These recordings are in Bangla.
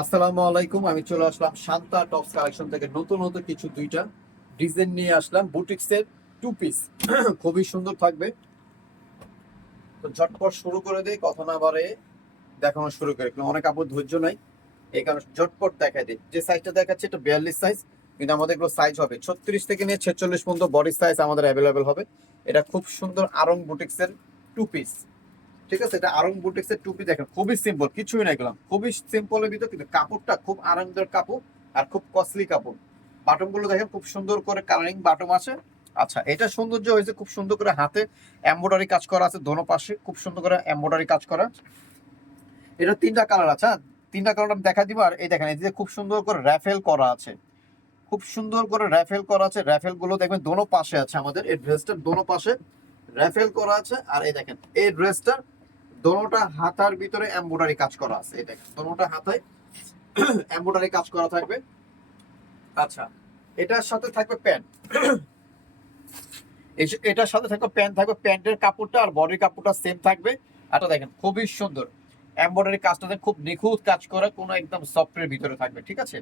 আসসালামু আলাইকুম। আমি চলে আসলাম শান্তা টপস কালেকশন থেকে নতুন নতুন কিছু দুইটা ডিজাইন নিয়ে আসলাম বুটিক্সের টু পিস। খুবই সুন্দর থাকবে। তো ঝটপট শুরু করে দেই, কথা না বাড়ে দেখানো শুরু করে। অনেক আপুর ধৈর্য নাই, এই কারণে ঝটপট দেখাই দিই। যে সাইজটা দেখাচ্ছে এটা 42 সাইজ, কিন্তু আমাদের এগুলো সাইজ হবে 36 থেকে নিয়ে 46 পর্যন্ত বডি সাইজ আমাদের অ্যাভেলেবেল হবে। এটা খুব সুন্দর আরং বুটিক্সের টু পিস। ঠিক আছে, এটা আরং বুটিক্সের টুপি। দেখেন খুবই সিম্পল, কিছুই না, গেলাম খুবই সিম্পলের ভিতর, কিন্তু কাপড়টা খুব আরামদায়ক কাপড় আর খুব কস্টলি কাপড়। বাটন গুলো দেখেন খুব সুন্দর করে কালারিং বাটন আছে। আচ্ছা, এটা সৌন্দর্য হয়েছে খুব সুন্দর করে হাতে এমব্রয়ডারি কাজ করা আছে, দোনো পাশে খুব সুন্দর করে এমব্রয়ডারি কাজ করা। এটা তিনটা কালার আছে, হ্যাঁ? তিনটা কালার আমি দেখা দিব। আর এই দেখেন, এই যে খুব সুন্দর করে র্যাফেল করা আছে, খুব সুন্দর করে র্যাফেল করা আছে। র্যাফেল গুলো দেখবেন দোনো পাশে আছে, আমাদের এই ড্রেসটার দোনো পাশে র্যাফেল করা আছে। আর এই দেখেন এই ড্রেসটার দোনোটা হাতার ভিতরে এমব্রয়ডারি কাজ করা আছে। এই দেখেন দোনোটা হাতায় এমব্রয়ডারি কাজ করা থাকবে। আচ্ছা, এটার সাথে থাকবে প্যান্ট। এটার সাথে থাকবে প্যান্ট, থাকবে প্যান্টের কাপড়টা আর বডির কাপড়টা সেম থাকবে। এটা দেখেন খুবই সুন্দর এমব্রয়ডারি কাজটা, খুব নিখুঁত কাজ করা, কোনো একদম সফটের ভিতরে থাকবে। ঠিক আছে,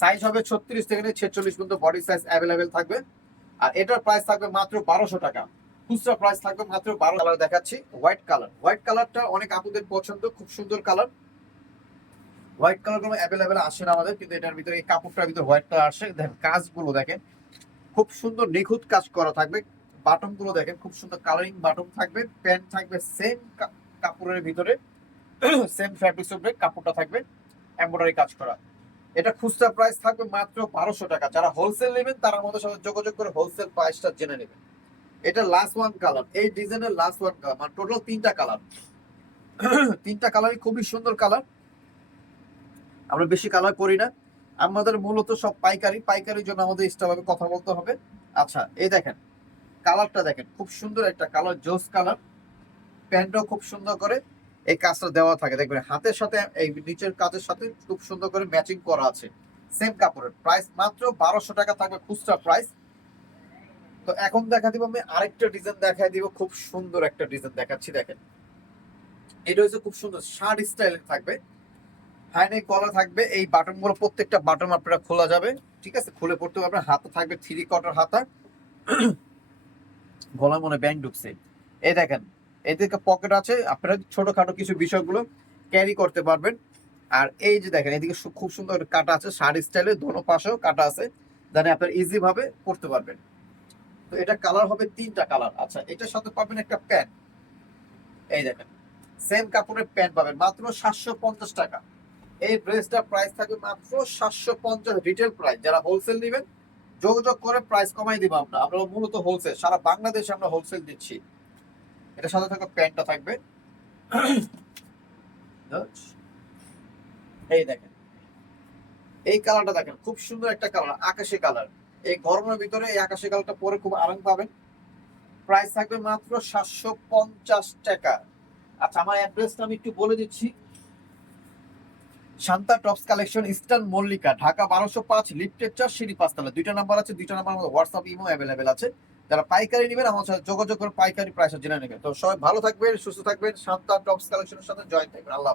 সাইজ হবে 36 থেকে 46 পর্যন্ত বডি সাইজ অ্যাভেলেবেল থাকবে। আর এটার প্রাইস থাকবে মাত্র 1200 টাকা। খুচরা প্রাইস থাকবে মাত্র 12। কালার দেখাচ্ছি হোয়াইট কালার। হোয়াইট কালারটা অনেক আপুদের পছন্দ, খুব সুন্দর কালার। হোয়াইট কালার কোনো অ্যাভেলেবেল আসে না আমাদের, কিন্তু এটার ভিতরে এই কাপড়টার ভিতরে হোয়াইট কালার আসে। দেখেন কাজগুলো দেখেন খুব সুন্দর নিখুঁত কাজ করা থাকবে। বাটন গুলো দেখেন খুব সুন্দর কালারিং বাটন থাকবে। প্যান্ট থাকবে সেম কাপড়ের ভিতরে, সেম ফ্যাব্রিক্স উপরে কাপড়টা থাকবে এমব্রয়ডারি কাজ করা। এটা খুচরা প্রাইস থাকবে মাত্র 1200 টাকা। যারা হোলসেল নেবেন তারা আমাদের সাথে যোগাযোগ করে হোলসেল প্রাইসটা জেনে নেবেন। এটা লাস্ট ওয়ান কালার, এই ডিজাইনের লাস্ট ওয়ান কালার, মানে টোটাল তিনটা কালার। তিনটা কালারই খুবই সুন্দর কালার। আমরা বেশি কালার করি না, আমাদের মূলত সব পাইকারি। পাইকারির জন্য আমাদের এক্সট্রা ভাবে কথা বলতে হবে। আচ্ছা, এই দেখেন কালারটা দেখেন খুব সুন্দর একটা কালার, জোস কালার। প্যান্টও খুব সুন্দর করে এই কাজটা দেওয়া থাকে, দেখবেন হাতের সাথে এই নিচের কাজের সাথে খুব সুন্দর করে ম্যাচিং করা আছে। সেম কাপড়ের প্রাইস মাত্র 1200 টাকা থাকবে খুচরা প্রাইস। তো এখন দেখা দিব আমি আরেকটা ডিজাইন দেখাই দিব, খুব সুন্দর একটা ডিজাইন দেখাচ্ছি। দেখেন এটা হচ্ছে খুব সুন্দর শার্ট স্টাইলের থাকবে, হাইনেক গলা থাকবে। এই বাটন গুলো প্রত্যেকটা বাটন আপনারা খোলা যাবে। ঠিক আছে, খুলে পড়তে পারবেন। হাতে থাকবে 3/4 হাতা, গলার মনে ব্যান্ড ঢুকছে। এই দেখেন এদিকে পকেট আছে, আপনারা ছোটখাটো কিছু বিষয়গুলো ক্যারি করতে পারবেন। আর এই যে দেখেন এদিকে খুব সুন্দর কাটা আছে, শার্ট স্টাইলে দোনো পাশেও কাটা আছে, জানি আপনারা ইজি ভাবে পড়তে পারবেন। তো এটা কালার হবে তিনটা কালার। আচ্ছা, এটার সাথে পাবেন একটা প্যান্ট। এই দেখেন সেম কাপড়ের প্যান্ট পাবেন মাত্র 750 টাকা। এই ড্রেসটা প্রাইস থাকবে মাত্র 750 রিটেল প্রাইস। যারা হোলসেল নেবেন যোগাযোগ করে প্রাইস কমাই দিব। আমরা মূলত হোলসেল, সারা বাংলাদেশে আমরা হোলসেল দিচ্ছি। এটার সাথে থাকবে প্যান্টটা থাকবে। এই দেখেন এই কালারটা দেখেন খুব সুন্দর একটা কালার, আকাশি কালার। এই গরমের ভিতরে এই আকাশি কালারটা পরে খুব আরাম পাবেন। প্রাইস থাকবে মাত্র 750 টাকা। আচ্ছা, আমার অ্যাড্রেসটা আমি একটু বলে দিচ্ছি। Shanta tops collection, eastern Mallika, Dhaka 1205, lifted 4, সিঁড়ি 5 তলা। দুইটা নাম্বার আছে, দুইটা নাম্বার আমাদের হোয়াটসঅ্যাপ ইমো অ্যাভেলেবেল আছে। যারা পাইকারি নেবেন আমার সাথে যোগাযোগ করে পাইকারি প্রাইস জেনে নেবেন। তো সবাই ভালো থাকবেন, সুস্থ থাকবেন, শান্তা টপস কালেকশনের সাথে জয়েন থাকবেন। আল্লাহ।